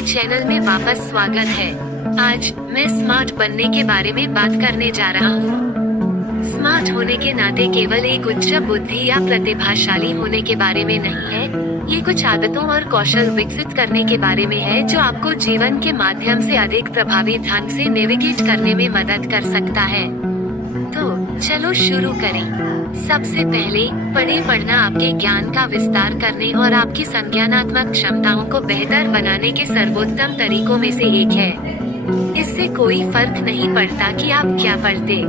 मेरे चैनल में वापस स्वागत है। आज मैं स्मार्ट बनने के बारे में बात करने जा रहा हूँ। स्मार्ट होने के नाते केवल एक उच्च बुद्धि या प्रतिभाशाली होने के बारे में नहीं है, ये कुछ आदतों और कौशल विकसित करने के बारे में है जो आपको जीवन के माध्यम से अधिक प्रभावी ढंग से नेविगेट करने में मदद कर सकता है। तो चलो शुरू करें। सबसे पहले पढ़ना आपके ज्ञान का विस्तार करने और आपकी संज्ञानात्मक क्षमताओं को बेहतर बनाने के सर्वोत्तम तरीकों में से एक है। इससे कोई फर्क नहीं पड़ता कि आप क्या पढ़ते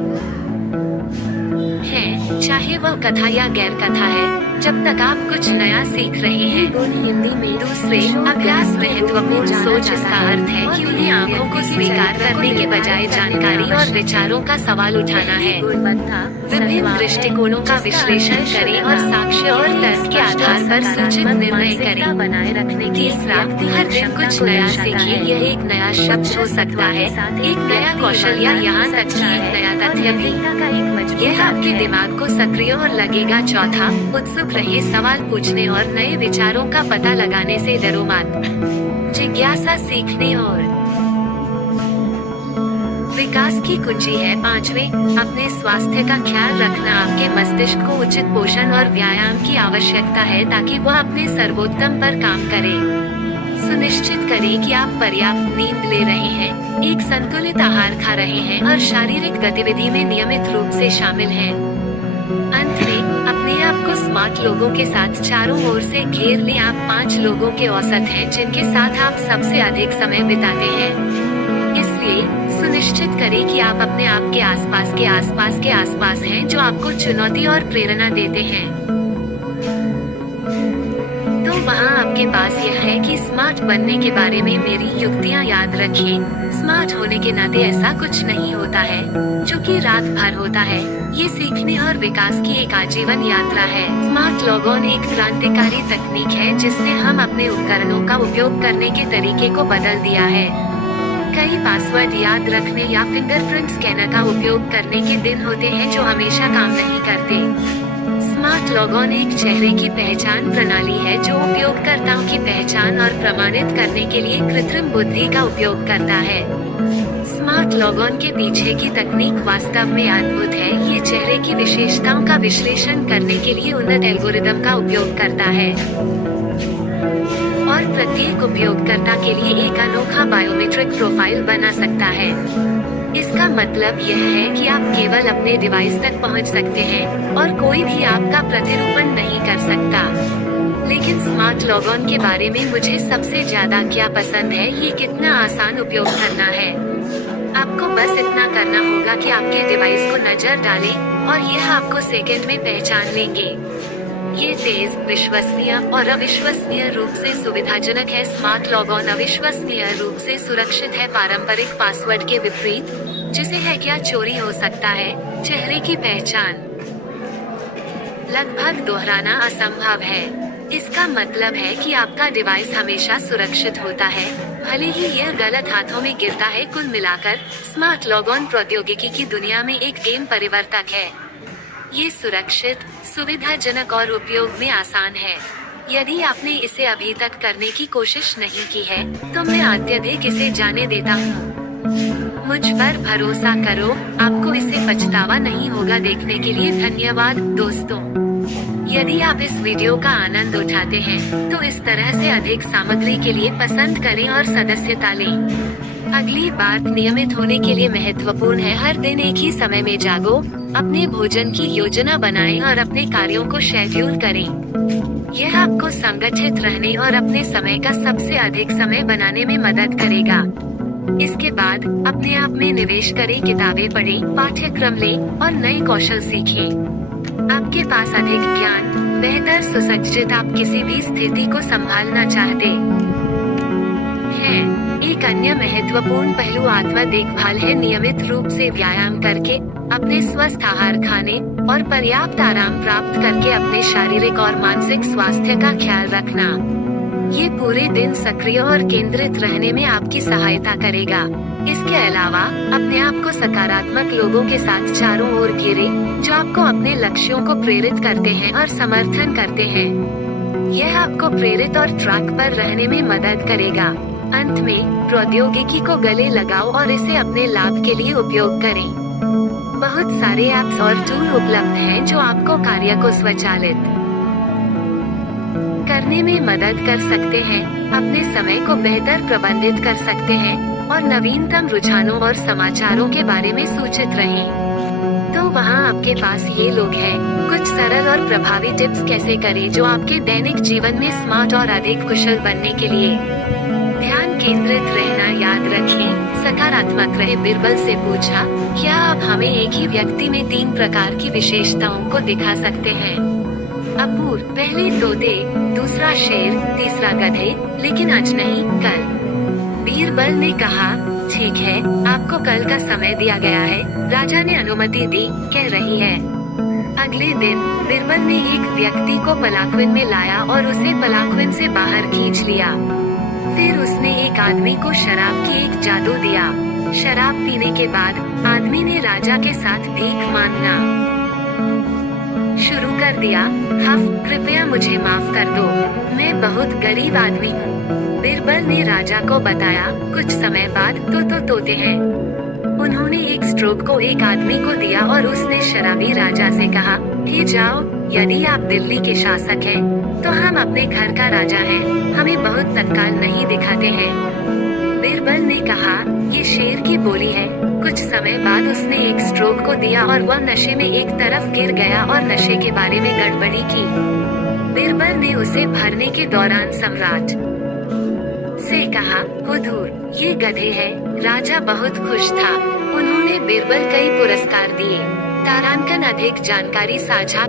हैं, चाहे वह कथा या गैर कथा है, जब तक आप कुछ नया सीख रहे हैं। हिंदी में दूसरे अभ्यास महत्वपूर्ण सोच इसका अर्थ है कि उन्हें आंखों को स्वीकार करने के बजाय जानकारी और विचारों का सवाल उठाना है। विभिन्न दृष्टिकोणों का विश्लेषण करें और साक्ष्य और तर्क के आधार पर सूचित निर्णय करें। बनाए रखने की हर दिन कुछ नया सीखें। यह एक नया शब्द हो सकता है, एक नया कौशल या यहाँ तक कि एक नया तथ्य भी। यह आपके दिमाग को सक्रिय और लगेगा। चौथा, उत्सुक रहे सवाल पूछने और नए विचारों का पता लगाने से डरो मत। जिज्ञासा सीखने और विकास की कुंजी है। पांचवें, अपने स्वास्थ्य का ख्याल रखना। आपके मस्तिष्क को उचित पोषण और व्यायाम की आवश्यकता है ताकि वह अपने सर्वोत्तम पर काम करे। सुनिश्चित करें कि आप पर्याप्त नींद ले रहे हैं, एक संतुलित आहार खा रहे हैं और शारीरिक गतिविधि में नियमित रूप से शामिल हैं। अंत में, अपने आप को स्मार्ट लोगों के साथ चारों ओर से घेर लें। आप 5 लोगों के औसत हैं जिनके साथ आप सबसे अधिक समय बिताते हैं। इसलिए सुनिश्चित करें कि आप अपने आप के आसपास हैं जो आपको चुनौती और प्रेरणा देते हैं। तो वहाँ आपके पास यह है कि स्मार्ट बनने के बारे में मेरी युक्तियाँ याद रखें। स्मार्ट होने के नाते ऐसा कुछ नहीं होता है जो कि रात भर होता है। ये सीखने और विकास की एक आजीवन यात्रा है। स्मार्ट लॉगऑन एक क्रांतिकारी तकनीक है जिसने हम अपने उपकरणों का उपयोग करने के तरीके को बदल दिया है। कई पासवर्ड याद रखने या फिंगरप्रिंट स्कैनर का उपयोग करने के दिन होते हैं जो हमेशा काम नहीं करते। स्मार्ट लॉगऑन एक चेहरे की पहचान प्रणाली है जो उपयोगकर्ताओं की पहचान और प्रमाणित करने के लिए कृत्रिम बुद्धि का उपयोग करता है। स्मार्ट लॉगऑन के पीछे की तकनीक वास्तव में अद्भुत है। ये चेहरे की विशेषताओं का विश्लेषण करने के लिए उन्नत एल्गोरिदम का उपयोग करता है और प्रत्येक उपयोगकर्ता के लिए एक अनोखा बायोमेट्रिक प्रोफाइल बना सकता है। इसका मतलब यह है कि आप केवल अपने डिवाइस तक पहुंच सकते हैं और कोई भी आपका प्रतिरूपण नहीं कर सकता। लेकिन स्मार्ट लॉगऑन के बारे में मुझे सबसे ज्यादा क्या पसंद है, ये कितना आसान उपयोग करना है। आपको बस इतना करना होगा कि आपके डिवाइस को नजर डालें और यह आपको सेकंड में पहचान लेंगे। ये तेज, विश्वसनीय और अविश्वसनीय रूप से सुविधाजनक है। स्मार्ट लॉगऑन अविश्वसनीय रूप से सुरक्षित है, पारंपरिक पासवर्ड के विपरीत जिसे हैक चोरी हो सकता है। चेहरे की पहचान लगभग दोहराना असंभव है। इसका मतलब है कि आपका डिवाइस हमेशा सुरक्षित होता है, भले ही यह गलत हाथों में गिरता है। कुल मिलाकर स्मार्ट लॉगऑन प्रौद्योगिकी की दुनिया में एक गेम परिवर्तक है। ये सुरक्षित, सुविधाजनक और उपयोग में आसान है। यदि आपने इसे अभी तक करने की कोशिश नहीं की है तो मैं अत्यधिक इसे जाने देता हूँ। मुझ पर भरोसा करो, आपको इसे पछतावा नहीं होगा। देखने के लिए धन्यवाद दोस्तों। यदि आप इस वीडियो का आनंद उठाते हैं तो इस तरह से अधिक सामग्री के लिए पसंद करें और सदस्यता लें। अगली बात नियमित होने के लिए महत्वपूर्ण है। हर दिन एक ही समय में जागो, अपने भोजन की योजना बनाएं और अपने कार्यों को शेड्यूल करें। यह आपको संगठित रहने और अपने समय का सबसे अधिक समय बनाने में मदद करेगा। इसके बाद अपने आप में निवेश करें, किताबें पढ़ें, पाठ्यक्रम लें और नए कौशल सीखें। आपके पास अधिक ज्ञान, बेहतर सुसज्जित आप किसी भी स्थिति को संभालना चाहते हैं। एक अन्य महत्वपूर्ण पहलू आत्म देखभाल है। नियमित रूप से व्यायाम करके, अपने स्वस्थ आहार खाने और पर्याप्त आराम प्राप्त करके अपने शारीरिक और मानसिक स्वास्थ्य का ख्याल रखना। ये पूरे दिन सक्रिय और केंद्रित रहने में आपकी सहायता करेगा। इसके अलावा अपने आप को सकारात्मक लोगों के साथ चारों ओर घेरें जो आपको अपने लक्ष्यों को प्रेरित करते हैं और समर्थन करते हैं। यह आपको प्रेरित और ट्रैक पर रहने में मदद करेगा। अंत में प्रौद्योगिकी को गले लगाओ और इसे अपने लाभ के लिए उपयोग करें। बहुत सारे ऐप्स और टूल उपलब्ध हैं जो आपको कार्य को स्वचालित करने में मदद कर सकते हैं, अपने समय को बेहतर प्रबंधित कर सकते हैं और नवीनतम रुझानों और समाचारों के बारे में सूचित रहें। तो वहाँ आपके पास ये लोग हैं, कुछ सरल और प्रभावी टिप्स कैसे करें जो आपके दैनिक जीवन में स्मार्ट और अधिक कुशल बनने के लिए। ध्यान केंद्रित रहना याद रखें, सकारात्मक रहे। बिरबल से पूछा, क्या आप हमें एक ही व्यक्ति में 3 प्रकार की विशेषताओं को दिखा सकते हैं? अपूर, पहले तोते, दूसरा शेर, तीसरा गधे, लेकिन आज नहीं, कल। बीरबल ने कहा, ठीक है, आपको कल का समय दिया गया है। राजा ने अनुमति दी, कह रही है। अगले दिन बीरबल ने एक व्यक्ति को पलाक्विन में लाया और उसे पलाक्विन से बाहर खींच लिया। फिर उसने एक आदमी को शराब की एक जादू दिया। शराब पीने के बाद आदमी ने राजा के साथ भीख मांगना शुरू कर दिया। कृपया मुझे माफ कर दो, मैं बहुत गरीब आदमी हूँ। बीरबल ने राजा को बताया। कुछ समय बाद तो तोते हैं। उन्होंने एक स्ट्रोक को एक आदमी को दिया और उसने शराबी राजा से कहा, हे जाओ, यदि आप दिल्ली के शासक हैं, तो हम अपने घर का राजा हैं, हमें बहुत तत्काल नहीं दिखाते हैं। बीरबल ने कहा, ये शेर की बोली है। कुछ समय बाद उसने एक स्ट्रोक को दिया और वह नशे में एक तरफ गिर गया और नशे के बारे में गड़बड़ी की। बीरबल ने उसे भरने के दौरान सम्राट से कहा, हुजूर, ये गधे हैं। राजा बहुत खुश था। उन्होंने बीरबल कई पुरस्कार दिए। तारांकन अधिक जानकारी साझा